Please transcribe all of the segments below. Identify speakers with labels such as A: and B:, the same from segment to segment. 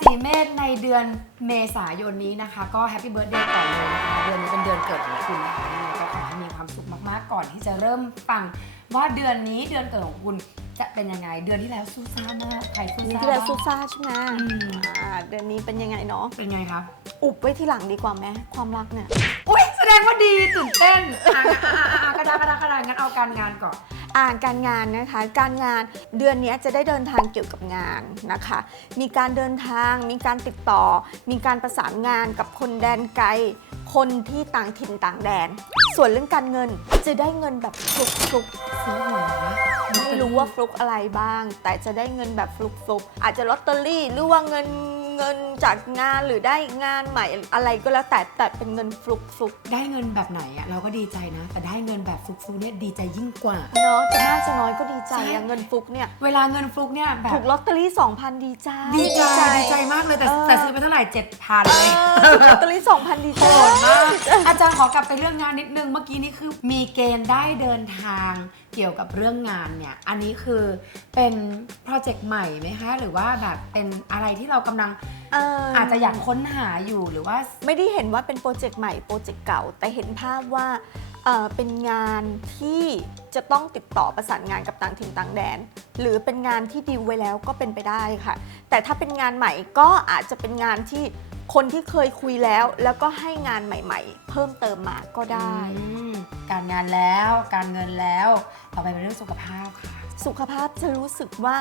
A: ศีเมษในเดือนเมษายนนี้นะคะ ก็แฮปปี้เบิร์ดเดย์ก่อนเลยนะคะเดือนนี้เป็นเดือนเกิดของคุณนะคะยังไงก็ขอให้มีความสุขมากๆก่อนที่จะเริ่มฟังว่าเดือนนี้เดือนเกิดของคุณจะเป็นยังไง เดือนที่แล้วสู้ซ่ามากใครสู้
B: นี่
A: ซ่า
B: ที่แล้ว
A: บ้าง
B: ซุซ่าใช่ไหม
A: อืม
B: อ่าเดือนนี้เป็นยังไงเนาะ
A: เป็นไงครับ
B: อุบไว้ที่หลังดีกว่าไหมความรักเนี่ย
A: อุ้ยแสดงว่าดีตื่นเต้นอะอะอะอะกระดากระดากระดางั้นเอาการงานก่อน
B: อ่านการงานนะคะ การงานเดือนนี้จะได้เดินทางเกี่ยวกับงานนะคะ มีการเดินทาง มีการติดต่อ มีการประสานงานกับคนแดนไกล คนที่ต่างถิ่นต่างแดน ส่วนเรื่องการเงินจะได้เงินแบบฟลุกฟลุก
A: ซื้อหวย
B: ไม่รู้ว่าฟลุกอะไรบ้าง แต่จะได้เงินแบบฟลุกฟลุกอาจจะลอตเตอรี่หรือว่าเงิน เงินจากงานหรือได้งานใหม่อะไรก็แล้วแต่แต่เป็นเงินฟลุกฟลุก
A: ได้เงินแบบไหนอะเราก็ดีใจนะ แต่ได้เงินแบบฟุกๆเนี่ยดีใจยิ่งกว่า
B: ๆเนาะจะมากจะน้อยก็ดีใจ
A: ใช่
B: อะเงินฟลุกเนี่ย
A: เวลาเงินฟลุกเนี่ยแบบ
B: ถูกลอตเตอรี่2,000 ดีใจ
A: ดีใจดีใจมากเลยแต่
B: เออ
A: แต่ซื้อไปเท่าไหร่เจ็ดพัน
B: เอ
A: เลย
B: อถูกลอตเตอรี่2,000 ดีใจ
A: โหดมากอาจารย์ขอกลับไปเรื่องงานนิดนึงเมื่อกี้นี่คือมีเกณฑ์ได้เดินทางเกี่ยวกับเรื่องงานเนี่ย อันนี้คือเป็นโปรเจกต์ใหม่ไหมคะ หรือว่าแบบเป็นอะไรที่เรากำลัง
B: เอา
A: จจะอยากค้นหาอยู่หรือว่า
B: ไม่ได้เห็นว่าเป็นโปรเจกต์ใหม่โปรเจกต์เก่า แต่เห็นภาพว่าเอ่อเป็นงานที่จะต้องติดต่อประสานงานกับต่างถิ่นต่างแดน หรือเป็นงานที่ดีลไว้แล้วก็เป็นไปได้ค่ะ แต่ถ้าเป็นงานใหม่ก็อาจจะเป็นงานที่คนที่เคยคุยแล้ว แล้วก็ให้งานใหม่ ๆ เพิ่มเติมมาก็ได้
A: อืม การงานแล้ว การเงินแล้ว ต่อไปเป็นเรื่องสุขภาพค่ะ
B: สุขภาพจะรู้สึกว่า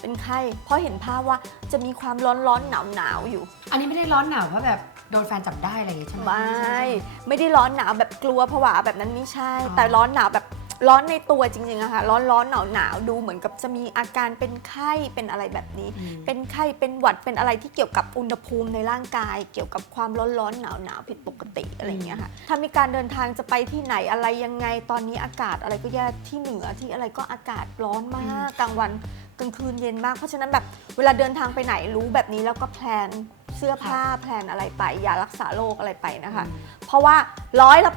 B: เป็นไข้ เพราะเห็นภาพว่าจะมีความร้อนร้อนหนาวหนาวๆอยู่
A: อันนี้ไม่ได้ร้อนหนาวเพราะแบบโดนแฟนจับได้อะไรอย่างงี้ใช่ไหม
B: ไม่ ไม่ได้ร้อนหนาวแบบกลัวผวาแบบนั้นไม่ใช่
A: อ๋อ
B: แต่ร้อนหนาวแบบ ร้อนในตัวจริงๆอะค่ะร้อนร้อนหนาวหนาวดูเหมือนกับจะมีอาการเป็นไข้เป็นอะไรแบบนี้
A: อืม
B: เป็นไข้เป็นหวัดเป็นอะไรที่เกี่ยวกับอุณหภูมิในร่างกาย เกี่ยวกับความร้อนร้อนหนาวหนาวผิดปกติอะไรอย่างเงี้ยค่ะถ้ามีการเดินทางจะไปที่ไหนอะไรยังไงตอนนี้อากาศอะไรก็แย่ที่เหนือที่อะไรก็อากาศร้อนมากกลางวันกลางคืนเย็นมากเพราะฉะนั้นแบบเวลาเดินทางไปไหนรู้แบบนี้แล้วก็แพลนเสื้อผ้าแพลนอะไรไปยารักษาโรคอะไรไปนะคะ เพราะว่าร้อยละ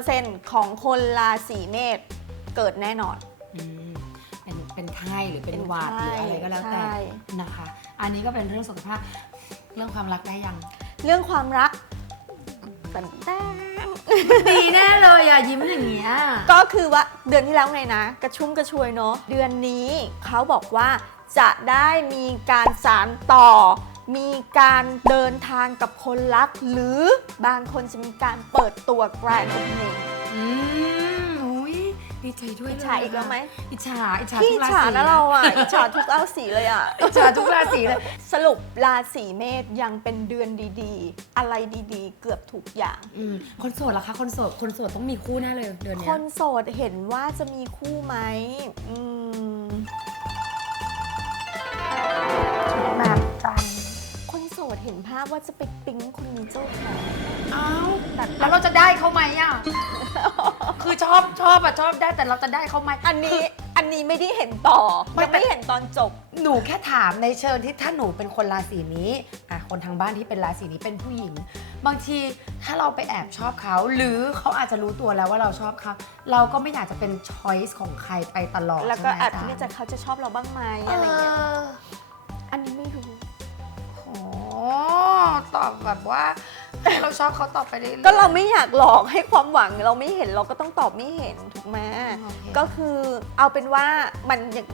B: 80%ของคนราศีเมษ เกิดแน่นอน
A: อืมเป็นเป็นไข้หรือเป็น
B: เป็น
A: หวัดหรืออะไรก็แล้วแต่
B: ใช่
A: นะคะ อันนี้ก็เป็นเรื่องสุขภาพ เรื่องความรักได้ยัง
B: เรื่องความรักแต่แต่
A: ดีแน่เลยอะยิ้มอย่างเงี้ย
B: ก็คือว่าเดือนที่แล้วไงนะ กระชุ่มกระชวยเนาะเดือนนี้เขาบอกว่าจะได้มีการสารต่อ มีการเดินทางกับคนรัก หรือบางคนจะมีการเปิดตัวแกรนด์โอเพนนิ่ง
A: อืมอุ้ย ดีใจด้วย
B: อิจฉาอีกแล้วไหม
A: อิจฉาอิจฉา
B: พี่
A: ทุ
B: อิ
A: ก
B: จ
A: รา
B: ฉา
A: ศี
B: นะเราอะอิจฉาทุกราศีเลยอะ
A: อิจฉาทุกราศีเลย
B: สรุปราศีเมษยังเป็นเดือนดีๆ อะไรดีๆ เกือบทุกอย่าง
A: อืมคนโสดล่ะคะคนโสดคนโสดต้องมีคู่แน่เลยเดือน
B: ค
A: เนี้ย
B: นโสดเห็นว่าจะมีคู่ไหมอืมแบบจันคนโสดเห็นภาพว่าจะไปปิ๊งคนมีเจ้าของ
A: เอ้า
B: แบบ
A: แล้วเราจะได้เขาไหมอะ คือชอบชอบอะชอบได้แต่เราจะได้เขาไหม
B: อันนี้อันนี้ไม่ได้เห็นต่อ
A: ไม่
B: ยังไม่เห็นตอนจบ
A: หนูแค่ถามในเชิงที่ถ้าหนูเป็นคนราศีนี้อะคนทางบ้านที่เป็นราศีนี้เป็นผู้หญิง บางทีถ้าเราไปแอบชอบเขา หรือเขาอาจจะรู้ตัวแล้วว่าเราชอบเขาเราก็ไม่อยากจะเป็นช้อยส์ของใครไปตลอด
B: แล้วก็
A: ใช่ไหม
B: แอบ
A: อา
B: คิดในใจ
A: จารย์
B: เขาจะชอบเราบ้างไหม
A: เอ
B: อะไรเงี้ย
A: อ
B: อันนี้ไม่รู้
A: โอ้ ตอบแบบว่าให้เราชอบเขาต่อไปเรื่อยๆ
B: ก็เราไม่อยากหลอกให้ความหวังเราไม่เห็นเราก็ต้องตอบไม่เห็นถูกไหม
A: โอเค
B: ก็คือเอาเป็นว่ามันยัง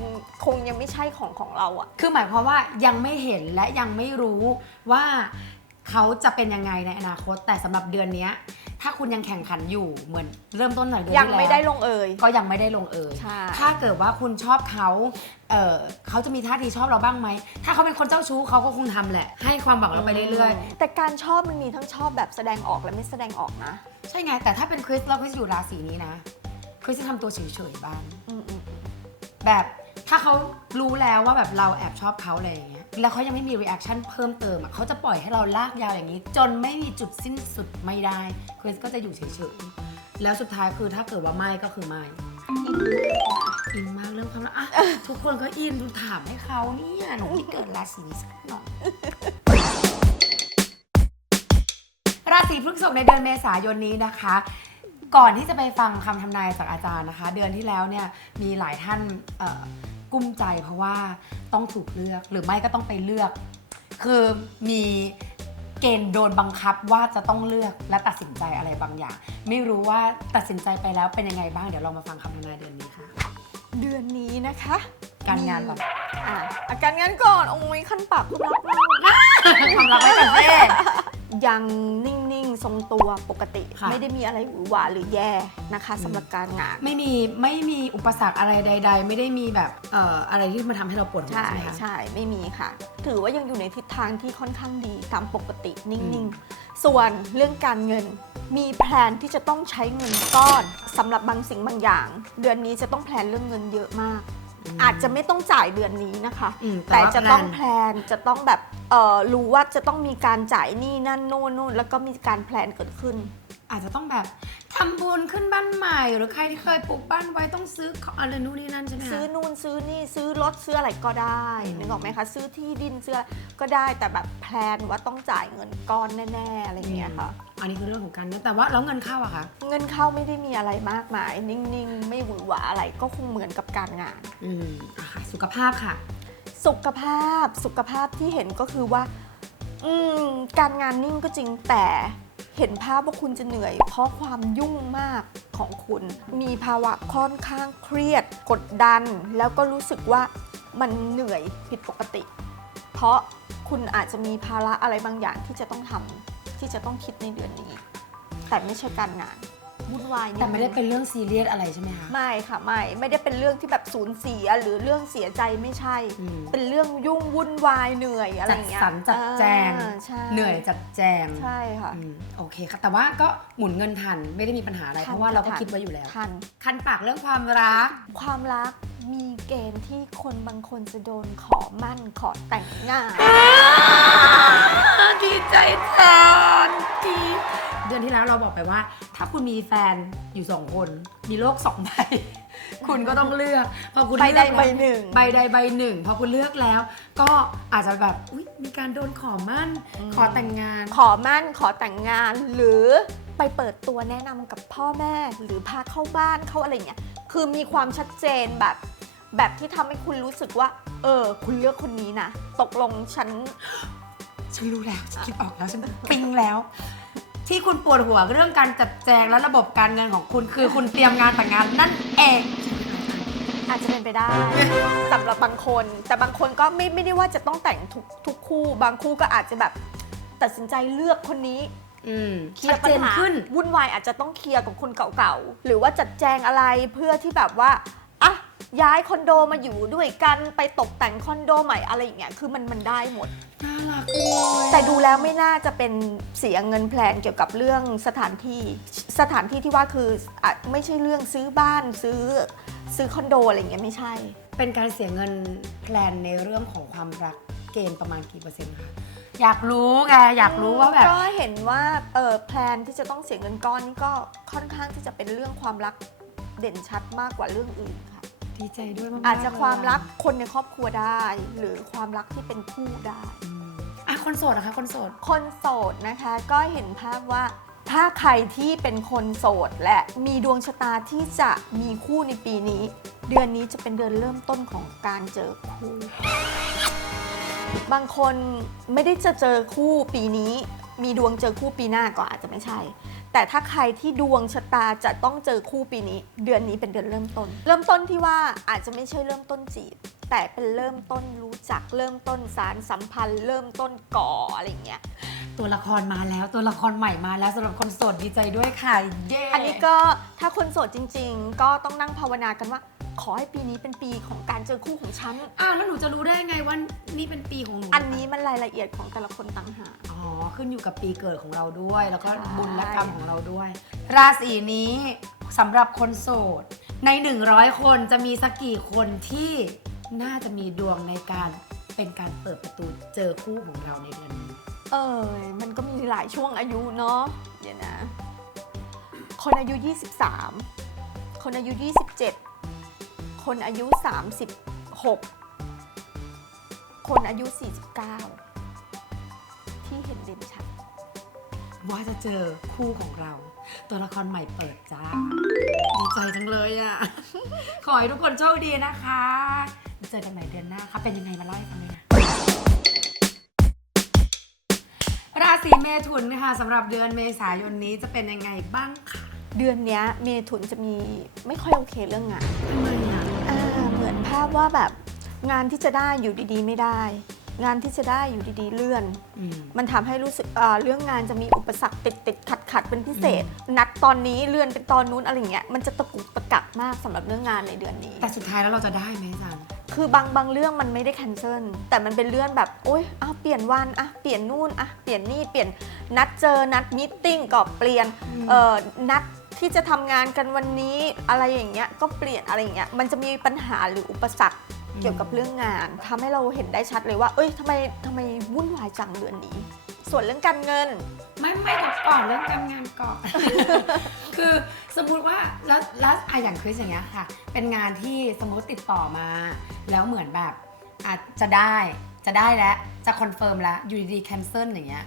B: คงยังไม่ใช่ของของเราอะ
A: คือหมายความว่ายังไม่เห็นและยังไม่รู้ว่า เขาจะเป็นยังไงในอนาคต แต่สำหรับเดือนเนี้ยถ้าคุณยังแข่งขันอยู่เหมือนเริ่มต้นหน่อยเดือน
B: ยัง
A: ที่แล้ว
B: ไม่ได้ลงเอย
A: ก็ยังไม่ได้ลงเอย
B: ใช่
A: ถ้าเกิดว่าคุณชอบเขาเออเขาจะมีท่าทีชอบเราบ้างไหมถ้าเขาเป็นคนเจ้าชู้เขาก็คงทำแหละ ให้ความหวังเราไปเรื่อย
B: แต่การชอบมันมีทั้งชอบแบบแสดงออกและไม่แสดงออกนะ
A: ๆใช่ไง แต่ถ้าเป็นคริสแล้วคริสอยู่ราศีนี้นะคริสจะทำตัวเฉยๆบ้าง
B: อืมอืมอืม
A: แบบถ้าเขารู้แล้วว่าแบบเราแอบชอบเขาอะไรอย่างเงี้ย แล้วเขายังไม่มีรีแอคชั่นเพิ่มเติมอะเขาจะปล่อยให้เราลากยาวอย่างนี้ จนไม่มีจุดสิ้นสุดไม่ได้คริสก็จะอยู่เฉยๆแล้วสุดท้ายคือถ้าเกิดว่าไม่ก็คือไม่ อินมากเรื่องความรักอะทุกคนก็อินดูถามให้เขาเนี่ยหนูที่เกิดราศีสักหน่อยราศีพฤษภในเดือนเมษายนนี้นะคะ ก่อนที่จะไปฟังคำทำนายจากอาจารย์นะคะ เดือนที่แล้วเนี่ยมีหลายท่านเกุ้มใจเพราะว่าต้องถูกเลือกหรือไม่ก็ต้องไปเลือก คือมีเกณฑ์โดนบังคับว่าจะต้องเลือกและตัดสินใจอะไรบางอย่าง ไม่รู้ว่าตัดสินใจไปแล้วเป็นยังไงบ้างเดี๋ยวเรามาฟังคำทำนายเดือนนี้ค่ะ
B: เดือนนี้นะคะ
A: การงานก่อน
B: อะอะการงานก่อน โอ้ยขั้นปากความรักมาก
A: ความรักไม่กันเต้
B: ยังนิ่งๆ ทรงตัวปกติ
A: ค่ะ
B: ไม่ได้มีอะไรหวือหวาหรือแย่นะคะสำหรับการงาน
A: ไม่มีไม่มีอุปสรรคอะไรใด ๆ ไม่ได้มีแบบเอ่ออะไรที่มาทำให้เราปวดหัว
B: ใช่
A: ใช่ไหมคะ
B: ใช่ไม่มีค่ะ ถือว่ายังอยู่ในทิศทางที่ค่อนข้างดีตามปกตินิ่
A: อื
B: ง
A: ม
B: ๆ ส่วนเรื่องการเงินมีแผนที่จะต้องใช้เงินก้อนสำหรับบางสิ่งบางอย่าง เดือนนี้จะต้องแพลนเรื่องเงินเยอะมาก อาจจะไม่ต้องจ่ายเดือนนี้นะคะ
A: อืม
B: แต่
A: ว่า
B: จะต้อง
A: แพ
B: แพ
A: ล
B: ลนจะต้องแบบเอ่อรู้ว่าจะต้องมีการจ่ายหนี่นั่นโน่นนู่นแล้วก็มีการแพลนเกิดขึ้น
A: อาจจะต้องแบบทำบุญขึ้นบ้านใหม่ หรือใครที่เคยปลูกบ้านไว้ต้องซื้อของอะไรนู่นนี่นั่นใช่ไหมคะ
B: ซื้อนู่นซื้อนี่ซื้อรถซื้ออะไรก็ได้
A: อืม
B: นึกออกไหมคะ ซื้อที่ดินซื้ออะไรก็ได้แต่แบบแพลนว่าต้องจ่ายเงินก้อนแน่ๆอะไรอย่างเงี้ยค่ะ
A: อันนี้คือเรื่องของการเงินแต่ว่าแล้วเงินเข้าอะคะ
B: เงินเข้าไม่ได้มีอะไรมากมาย นิ่งๆ ไม่หวือหวาอะไรก็คงเหมือนกับการงาน
A: อืมอะค่ะสุขภาพค่ะ
B: สุขภาพสุขภาพที่เห็นก็คือว่า อืม การงานนิ่งก็จริงแต่ เห็นภาพว่าคุณจะเหนื่อย เพราะความยุ่งมากของคุณ มีภาวะค่อนข้างเครียด กดดัน แล้วก็รู้สึกว่ามันเหนื่อยผิดปกติ เพราะคุณอาจจะมีภาระอะไรบางอย่างที่จะต้องทำที่จะต้องคิดในเดือนนี้ แต่ไม่ใช่การงาน วุ่นวายนิดนึง
A: แต่ไม่ได้เป็นเรื่องซีเรียสอะไรใช่ไหมคะ
B: ไม่ค่ะไม่ไม่ได้เป็นเรื่องที่แบบสูญเสียหรือเรื่องเสียใจไม่ใช่
A: อืม
B: เป็นเรื่องยุ่งวุ่นวายเหนื่อยอะไร
A: จั
B: อ
A: ด
B: ย่างเงี้ย
A: สรรจัดแจง
B: อ่าใช่
A: เหนื่อยจัดแจง
B: ใช่ค่ะ
A: อืมโอเคค่ะ แต่ว่าก็หมุนเงินทันไม่ได้มีปัญหาอะไร
B: ทัน
A: เพราะว่าเราก็
B: ทัน
A: คิดไว้อยู่แล้ว
B: ทัน
A: คันปากเรื่องความรัก
B: ความรักมีเกณฑ์ที่คนบางคนจะโดนขอมั่นขอแต่งงาน
A: ดีใจจังดี เดือนที่แล้วเราบอกไปว่า ถ้าคุณมีแฟนอยู่สองคน มีโลกสองใบ คุณก็ต้องเลือกพอคุณ
B: ใบ
A: เลื
B: ใด
A: อก
B: ใบ
A: แล้ว
B: หนึ่ง
A: ใบใดใบหนึ่งพอคุณเลือกแล้ว ก็อาจจะแบบอุ๊ยมีการโดนขอมั่น
B: อืม
A: ขอแต่งงาน
B: ขอมั่นขอแต่งงานหรือไปเปิดตัวแนะนำกับพ่อแม่หรือพาเข้าบ้านเข้าอะไรเงี้ยคือมีความชัดเจนแบบ แบบที่ทำให้คุณรู้สึกว่า เออ คุณเลือกคนนี้นะตกลงฉัน
A: ฉันรู้แล้วฉันคิดออกแล้วฉันปิ๊งแล้ว ที่คุณปวดหัวเรื่องการจัดแจงและระบบการเงินของคุณ คือคุณเตรียมงานแต่งงานนั่นเอง
B: อาจจะเป็นไปได้สำหรับบางคน แต่บางคนก็ไม่ไม่ได้ว่าจะต้องแต่งทุกทุกคู่ บางคู่ก็อาจจะแบบตัดสินใจเลือกคนนี้
A: อืม
B: เคลี
A: ชั
B: ย
A: ด
B: ร์
A: เจ
B: ปัญ
A: น
B: หา
A: ขึ้น
B: วุ่นวายอาจจะต้องเคลียร์กับคนเก่าๆหรือว่าจัดแจงอะไรเพื่อที่แบบว่าอะ ย้ายคอนโดมาอยู่ด้วยกันไปตกแต่งคอนโดใหม่อะไรอย่างเงี้ยคือมันมันได้หมด
A: น่ารักเลย
B: แต่ดูแล้วไม่น่าจะเป็นเสียเงินแพลนเกี่ยวกับเรื่องสถานที่สถานที่ที่ว่าคืออะไม่ใช่เรื่องซื้อบ้านซื้อซื้อคอนโดอะไรอย่างเงี้ยไม่ใช่
A: เป็นการเสียเงินแพลนในเรื่องของความรักเกณฑ์ประมาณกี่เปอร์เซ็นต์คะอยากรู้ไงอยากรู้ว่าแบบ
B: ก็เห็นว่าเออแพลนที่จะต้องเสียเงินก้อนนี่ก็ค่อนข้างที่จะเป็นเรื่องความรักเด่นชัดมากกว่าเรื่องอื่นค่ะ
A: ดีใจด้วยมากๆ
B: อาจจะความรัก
A: เลย
B: คนในครอบครัวได้ หรือความรักที่เป็นคู่ได้
A: อืมอะคนโสดนะคะคนโสด
B: คนโสดนะคะก็เห็นภาพว่า ถ้าใครที่เป็นคนโสดและมีดวงชะตาที่จะมีคู่ในปีนี้ เดือนนี้จะเป็นเดือนเริ่มต้นของการเจอคู่ บางคนไม่ได้จะเจอคู่ปีนี้ มีดวงเจอคู่ปีหน้าก็อาจจะไม่ใช่ แต่ถ้าใครที่ดวงชะตาจะต้องเจอคู่ปีนี้ เดือนนี้เป็นเดือนเริ่มต้น เริ่มต้นที่ว่าอาจจะไม่ใช่เริ่มต้นจีบ แต่เป็นเริ่มต้นรู้จักเริ่มต้นสารสัมพันธ์ เริ่มต้นก่ออะไรอย่างเงี้ย
A: ตัวละครมาแล้วตัวละครใหม่มาแล้วสำหรับคนโสดดีใจด้วยค่ะเย้
B: อันนี้ก็ถ้าคนโสดจริง ๆ ก็ต้องนั่งภาวนากันว่า ขอให้ปีนี้เป็นปีของการเจอคู่ของฉัน
A: อะแล้วหนูจะรู้ได้ไงว่านี่เป็นปีของหนู
B: อันนี้มันรายละเอียดของแต่ละคนต่างหาก
A: อ๋อขึ้นอยู่กับปีเกิดของเราด้วย แล้วก็
B: ใช่
A: บุญและกรรมของเราด้วย ราศีนี้สำหรับคนโสด ใน 100 คนจะมีสักกี่คนที่น่าจะมีดวงในการเป็นการเปิดประตูเจอคู่ของเราในเดือนนี้
B: เออมันก็มีหลายช่วงอายุเนาะเดี๋ยวนะ คนอายุ 23 คนอายุ 27 คนอายุ 36 คนอายุ 49 ที่เห็นเด่นชัด
A: ว่าจะเจอคู่ของเรา ตัวละครใหม่เปิดจ้า ดีใจจังเลยอะ่ะ ขอให้ทุกคนโชคดีนะคะเจอกันใหม่เดือนหน้าค่ะเป็นยังไงมาเล่าให้ฟังเลยนะ ราศีเมถุนนะคะสำหรับเดือนเมษายนนี้จะเป็นยังไงบ้างคะ
B: เดือนเนี้ยเมถุนจะมีไม่ค่อยโอเคเรื่องงาน
A: ทำไมอะ
B: อ่าเหมือนภาพว่าแบบงานที่จะได้อยู่ดีๆ ไม่ได้ งานที่จะได้อยู่ดีๆ เลื่อน
A: อืม
B: มันทำให้รู้สึกอ่าเรื่องงานจะมีอุปสรรคติดติดขัดขัดๆเป็นพิเศษ นัดตอนนี้เลื่อนเป็นตอนนู้นอะไรอย่างเงี้ยมันจะตะกุกตะกักมากสำหรับเรื่องงานในเดือนนี้
A: แต่สุดท้ายแล้วเราจะได้ไหมอาจารย์
B: คือบางบางเรื่องมันไม่ได้แคนเซิลแต่มันเป็นเรื่องแบบโอ๊ยอ้าวเปลี่ยนวันอะเปลี่ยนนู่นอะเปลี่ยนนี่เปลี่ยนนัดเจอนัดมิทติ้งก็เปลี่ยน
A: อืม
B: เอ่อนัด ที่จะทำงานกันวันนี้อะไรอย่างเงี้ยก็เปลี่ยนอะไรอย่างเงี้ยมันจะมีปัญหาหรืออุปสรรคเกี่ยวกับเรื่องงานทำให้เราเห็นได้ชัดเลยว่า เอ้ยทำไมทำไมวุ่นวายจังเดือนนี้ ส่วนเรื่องการเงิน
A: ไม่ไม่ก่อนก่อนเรื่องการงานก่อน คือสมมุติว่าแล้วแล้วอะอย่างคริสอย่างเงี้ยค่ะ เป็นงานที่สมมุติติดต่อมา แล้วเหมือนแบบอาจจะได้จะได้แล้วจะคอนเฟิร์มแล้วอยู่ดีๆแคนเซิลอย่างเงี้ย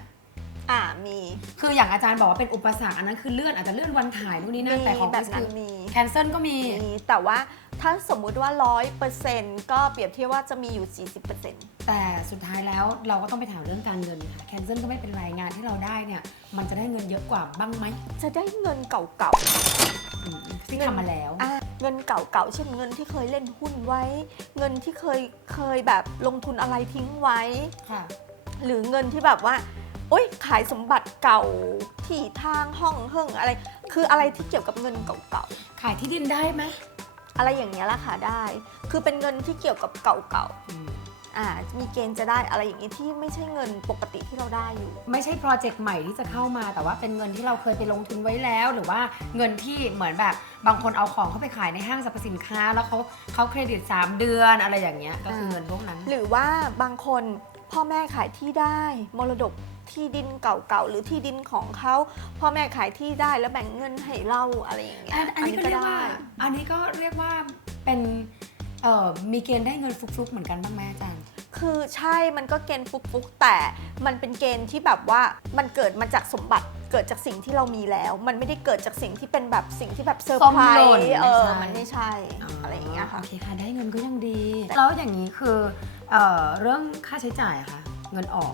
B: อ่ามี
A: คืออย่างอาจารย์บอกว่าเป็นอุปสรรคอันนั้นคือเลื่อนอาจจะเลื่อนวันถ่ายนู่นนี่นั่นแต่ของ
B: แบ
A: คริ
B: บ
A: ส
B: นั้
A: คื
B: น
A: อ
B: มี
A: แคนเซิลก็มี
B: มีแต่ว่าถ้าสมมุติว่าร้อยเปอร์เซ็นต์ก็เปรียบเทียบว่าจะมีอยู่ 40%เปอร์เซ็นต์
A: แต่สุดท้ายแล้วเราก็ต้องไปถามเรื่องการเงินค่ะแคนเซิลก็ไม่เป็นไรงานที่เราได้เนี่ย มันจะได้เงินเยอะกว่าบ้างไหม
B: จะได้เงินเก่า
A: อืมที่ทำมาแล้ว
B: ๆอะเงินเก่าๆเช่นเงินที่เคยเล่นหุ้นไว้ เงินที่เคยเคยแบบลงทุนอะไรทิ้งไว้
A: ค่ะ
B: หรือเงินที่แบบว่า โอ๊ยขายสมบัติเก่าที่ทางห้องเฮิ่งอะไร คืออะไรที่เกี่ยวกับเงินเก่า
A: ขายที่ดินได้ไหม
B: ๆอะไรอย่างเงี้ยละค่ะได้ คือเป็นเงินที่เกี่ยวกับเก่า
A: อืม
B: ๆอ่ามีเกณฑ์จะได้อะไรอย่างงี้ที่ไม่ใช่เงินปกติที่เราได้อยู่
A: ไม่ใช่โปรเจกต์ใหม่ที่จะเข้ามาแต่ว่าเป็นเงินที่เราเคยไปลงทุนไว้แล้ว หรือว่าเงินที่เหมือนแบบบางคนเอาของเข้าไปขายในห้างสรรพสินค้า แล้วเขาเขาเครดิต 3 เดือนอะไรอย่างเงี้ยก็คือเงินพวกนั้น
B: หรือว่าบางคนพ่อแม่ขายที่ได้มรดก ที่ดินเก่าๆหรือที่ดินของเขาพ่อแม่ขายที่ได้แล้วแบ่งเงินให้เราอะไรอย่างเงี้ย
A: อันอันนี้ก็เรียกว่าอันนี้ก็เรียกว่าเป็นเอ่อมีเกณฑ์ได้เงินฟลุกๆเหมือนกันบ้างไหมอาจารย์
B: คือใช่มันก็เกณฑ์ฟุกๆแต่มันเป็นเกณฑ์ที่แบบว่ามันเกิดมาจากสมบัติเกิดจากสิ่งที่เรามีแล้ว มันไม่ได้เกิดจากสิ่งที่เป็นแบบสิ่งที่แบบเซอร์
A: ส้ม
B: ไพร
A: หล่น
B: ส์เออ
A: ไม่ใช่
B: มันไม่ใช่อะไรอย่างเงี้ยค่ะ
A: โอเคค่ะได้เงินก็ยังดี แล้วอย่างนี้คือเอ่อเรื่องค่าใช้จ่ายอะค่ะ เงินออก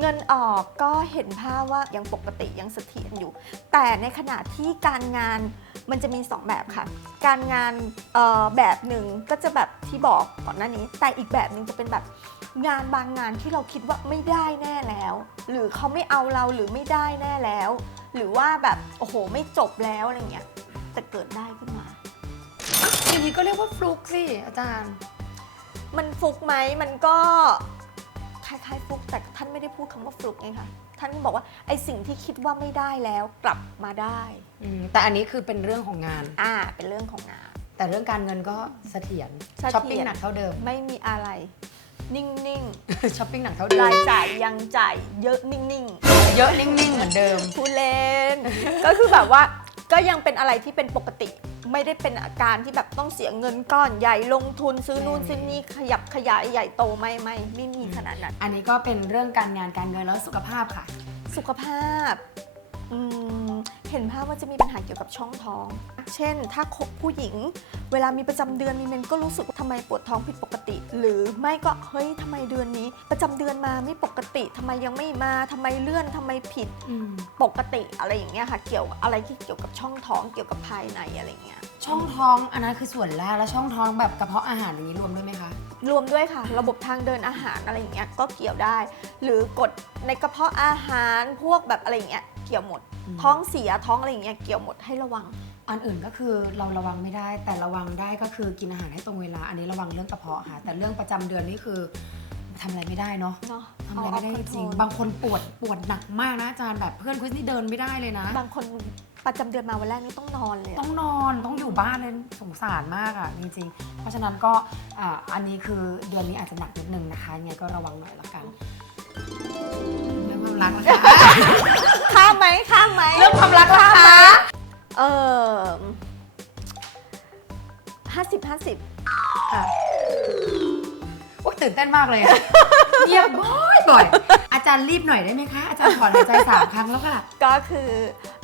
B: เงินออกก็เห็นภาพว่ายังปกติยังเสถียรอยู่ แต่ในขณะที่การงานมันจะมี 2 แบบค่ะ การงานเอ่อแบบหนึ่งก็จะแบบที่บอกก่อนหน้านี้ แต่อีกแบบหนึ่งจะเป็นแบบงานบางงานที่เราคิดว่าไม่ได้แน่แล้ว หรือเขาไม่เอาเราหรือไม่ได้แน่แล้ว หรือว่าแบบโอ้โหไม่จบแล้วอะไรเงี้ยแต่เกิดได้ขึ้นมา
A: อย่างนี้ก็เรียกว่าฟลุกสิอาจารย์
B: มันฟุกไหมมันก็ คล้ายๆฟุกแต่ท่านไม่ได้พูดคำว่าฟลุกไงคะท่านบอกว่าไอสิ่งที่คิดว่าไม่ได้แล้วกลับมาได้
A: อืมแต่อันนี้คือเป็นเรื่องของงาน
B: อ่าเป็นเรื่องของงาน
A: แต่เรื่องการเงินก็เสถียร
B: เสถียร
A: ช้อปปิ้งหนักเท่าเดิม
B: ไม่มีอะไร นิ่ง
A: ช้อปปิ้งหนักเท่า
B: ๆ
A: เดิ
B: รามยจ่ายยังจ่ายเยอะนิ่ง
A: เยอะนิ่งๆเหมือนเดิม
B: ๆผู้เล่น ก็คือแบบว่า ก็ยังเป็นอะไรที่เป็นปกติ ไม่ได้เป็นอาการที่แบบต้องเสียเงินก้อนใหญ่ลงทุนซื้อนู่นซื้อนี่ขยับขยายใหญ่โตไม่ไม่ไม่มีขนาดนั้น
A: อันนี้ก็เป็นเรื่องการงานการเงินแล้วสุขภาพค่ะ
B: สุขภาพ อืม เห็นภาพว่าจะมีปัญหาเกี่ยวกับช่องท้อง เช่น ถ้าคบผู้หญิง เวลามีประจำเดือนมีเมนก็รู้สึกว่าทำไมปวดท้องผิดปกติ หรือไม่ก็เฮ้ยทำไมเดือนนี้ ประจำเดือนมาไม่ปกติทำไมยังไม่มาทำไมเลื่อนทำไมผิด
A: อืม
B: ปกติอะไรอย่างเงี้ยค่ะ เกี่ยวอะไรที่เกี่ยวกับช่องท้องเกี่ยวกับภายในอะไรอย่างเงี้ย
A: ช่องท้องอันนั้นคือส่วนแรกแล้วช่องท้องแบบกระเพาะอาหารอย่างนี้รวมด้วยไหมคะ
B: รวมด้วยค่ะ ระบบทางเดินอาหารอะไรอย่างเงี้ยก็เกี่ยวได้ หรือกดในกระเพาะอาหารพวกแบบอะไรอย่างเงี้ย เกี่ยวหมด
A: อืม
B: ท้องเสียท้องอะไรอย่างเงี้ยเกี่ยวหมดให้ระวัง
A: อันอื่นก็คือเราระวังไม่ได้ แต่ระวังได้ก็คือกินอาหารให้ตรงเวลา อันนี้ระวังเรื่องกระเพาะค่ะ แต่เรื่องประจำเดือนนี่คือทำอะไรไม่ได้เนาะ
B: เนาะ
A: ทำอะไรไม่ได้จริงๆบางคนปวดปวดหนักมากนะอาจารย์แบบเพื่อนคุยนี่เดินไม่ได้เลยนะ
B: บางคนประจำเดือนมาวันแรกนี่ต้องนอนเลยอะ
A: ต้องนอนต้องอยู่บ้านเลยสงสารมากอะจริงๆเพราะฉะนั้นก็อ่าอันนี้คือเดือนนี้อาจจะหนักนิดนึงนะคะยังไงก็ระวังหน่อยละกันเรื่อง ความรักนะคะ
B: ข้ามไหมข้ามไหม
A: เรื่องความรักนะคะ
B: เออห้าสิบห้าสิบ
A: ค่ะโอ้ยตื่นเต้นมากเลยอะเงียบบ่อยบ่อยๆอาจารย์รีบหน่อยได้ไหมคะ อาจารย์ถอนหายใจสามครั้งแล้วค่ะ
B: ก็คือ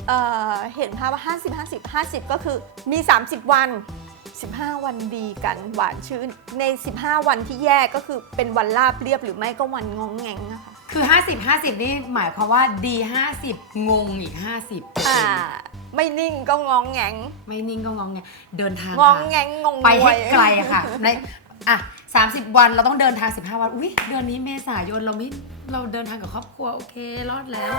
B: เออเห็นภาพว่า 50 50 50 ก็คือมี 30 วัน 15 วันดีกันหวานชื่น ใน 15 วันที่แย่ก็คือเป็นวันราบเรียบหรือไม่ก็วันงองแงงนะคะ
A: คือ 50 50 นี่หมายความว่าดี 50 งงอีก 50
B: อ่า ไม่นิ่งก็งองแงง
A: ไม่นิ่งก็งองไงเดินทาง
B: งอง
A: ค่ะ
B: แงงงง
A: ไปให้
B: วย
A: ไกลค่ะในอะ 30 วันเราต้องเดินทาง 15 วันอุ้ยเดือนนี้เมษายนเราไม่เราเดินทางกับครอบครัวโอเครอดแล้ว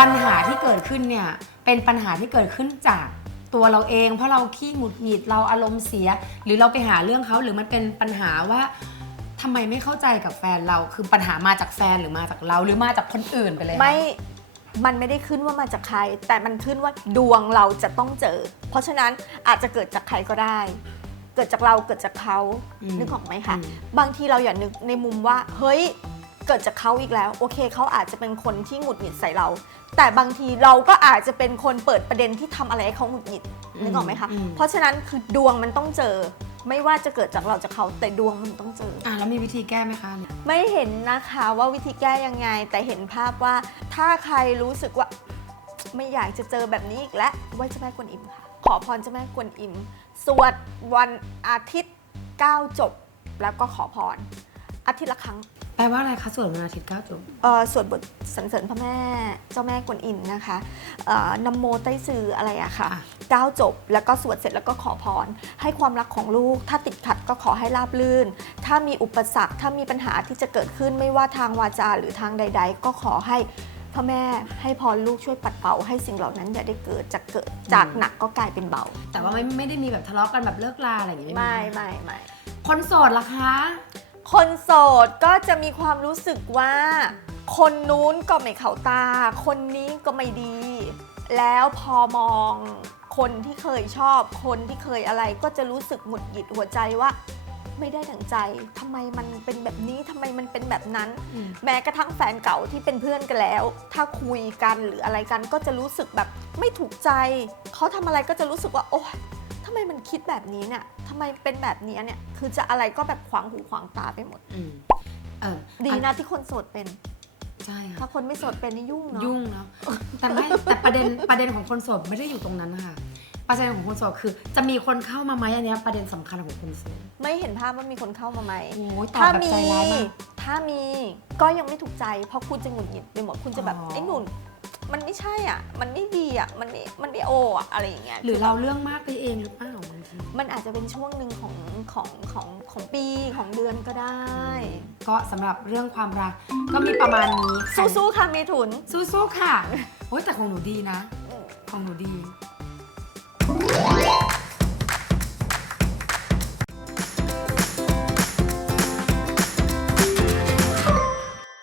A: ปัญหาที่เกิดขึ้นเนี่ยเป็นปัญหาที่เกิดขึ้นจากตัวเราเอง เพราะเราขี้หงุดหงิดเราอารมณ์เสีย หรือเราไปหาเรื่องเขาหรือมันเป็นปัญหาว่า ทำไมไม่เข้าใจกับแฟนเราคือปัญหามาจากแฟนหรือมาจากเราหรือมาจากคนอื่นไปเลยคะ
B: ไม่ มันไม่ได้ขึ้นว่ามาจากใคร แต่มันขึ้นว่าดวงเราจะต้องเจอ เพราะฉะนั้นอาจจะเกิดจากใครก็ได้ เกิดจากเราเกิดจากเขา
A: อืม
B: นึกออกไหมคะ
A: อืม
B: บางทีเราอย่านึกในมุมว่า เฮ้ย เกิดจากเขาอีกแล้ว โอเคเขาอาจจะเป็นคนที่หงุดหงิดใส่เรา แต่บางทีเราก็อาจจะเป็นคนเปิดประเด็นที่ทำอะไรให้เขาหงุดหงิด นึกออกไหมคะ
A: อืม
B: เพราะฉะนั้นคือดวงมันต้องเจอ ไม่ว่าจะเกิดจากเราจากเขาแต่ดวงมันต้องเจอ
A: อะแล้วมีวิธีแก้ไหมคะ
B: ไม่เห็นนะคะว่าวิธีแก้ยังไง แต่เห็นภาพว่าถ้าใครรู้สึกว่า ไม่อยากจะเจอแบบนี้อีกแล้วไหว้เจ้าแม่กวนอิมค่ะ ขอพรเจ้าแม่กวนอิม สวดวันอาทิตย์ 9 จบ แล้วก็ขอพรอาทิตย์ละครั้ง
A: แปลว่าอะไรคะส่วนวันอาทิตย์เก้าจบ
B: เอ่อสวดบทสรรเสริญพระแม่เจ้าแม่กวนอิมนะคะเอ่อนำโมใต้ซืออะไรอะค่ะ
A: อะ
B: ก้าวจบแล้วก็สวดเสร็จแล้วก็ขอพร ให้ความรักของลูก ถ้าติดขัดก็ขอให้ราบลื่น ถ้ามีอุปสรรคถ้ามีปัญหาที่จะเกิดขึ้นไม่ว่าทางวาจาหรือทางใด ๆ ก็ขอให้พระแม่ให้พรลูกช่วยปัดเป่าให้สิ่งเหล่านั้นอย่าได้เกิดจากเกิดจากหนักก็กลายเป็นเบา
A: แต่ว่าไม่ไม่ได้มีแบบทะเลาะกันแบบเลิกลาอะไรอย่างงี้
B: ไม่
A: ใช่
B: ไม่ไม่
A: คนโสดล่ะคะ
B: คนโสดก็จะมีความรู้สึกว่า คนนู้นก็ไม่เข้าตา คนนี้ก็ไม่ดี แล้วพอมองคนที่เคยชอบ คนที่เคยอะไรก็จะรู้สึกหงุดหงิดหัวใจว่า ไม่ได้ดั่งใจทำไมมันเป็นแบบนี้ทำไมมันเป็นแบบนั้น
A: อืม
B: แม้กระทั่งแฟนเก่าที่เป็นเพื่อนกันแล้ว ถ้าคุยกันหรืออะไรกันก็จะรู้สึกแบบไม่ถูกใจ เขาทำอะไรก็จะรู้สึกว่า โอ๊ยทำไมมันคิดแบบนี้เนี่ย ทำไมเป็นแบบนี้เนี่ย คือจะอะไรก็แบบขวางหูขวางตาไปหมด
A: อืมเออ
B: ดี
A: อั
B: นะที่คนโสดเป็น
A: ใช่ค่ะ
B: ถ้าคนไม่โสดเป็นนี่ยุ่งเนาะ
A: ยุ่งเนาะแต่ไม่แต่ประเด็นประเด็นของคนโสดไม่ได้อยู่ตรงนั้นนะคะประเด็นของคนโสดคือ จะมีคนเข้ามาไหมอันเนี้ยประเด็นสำคัญของคนโสด
B: ไม่เห็นภาพว่ามีคนเข้ามาไหม
A: โอ้ยตอบ
B: ถ้า
A: แบบ
B: มี
A: ใจร้ายมาก
B: ถ้ามีก็ยังไม่ถูกใจ เพราะคุณจะหงุดหงิดไปหมด คุณจะแบบ
A: อ๋อ
B: ไอ้หนุน มันไม่ใช่อะ มันไม่ดีอะ มันไม่ มันไม่โออะ อะไรอย่างเงี้ย
A: หรือ
B: คื
A: เรา
B: แบบ
A: เรื่องมากไปเองหรือเปล่าบางที
B: มันอาจจะเป็นช่วงหนึ่งของของของของปีของเดือนก็ได้
A: ก็สำหรับเรื่องความรักก็มีประมาณนี้ค่ะ
B: สู้ๆค่ะเมถุน
A: สู้ๆค่ะโอ้ยแต่ของหนูดีนะ ของหนูดี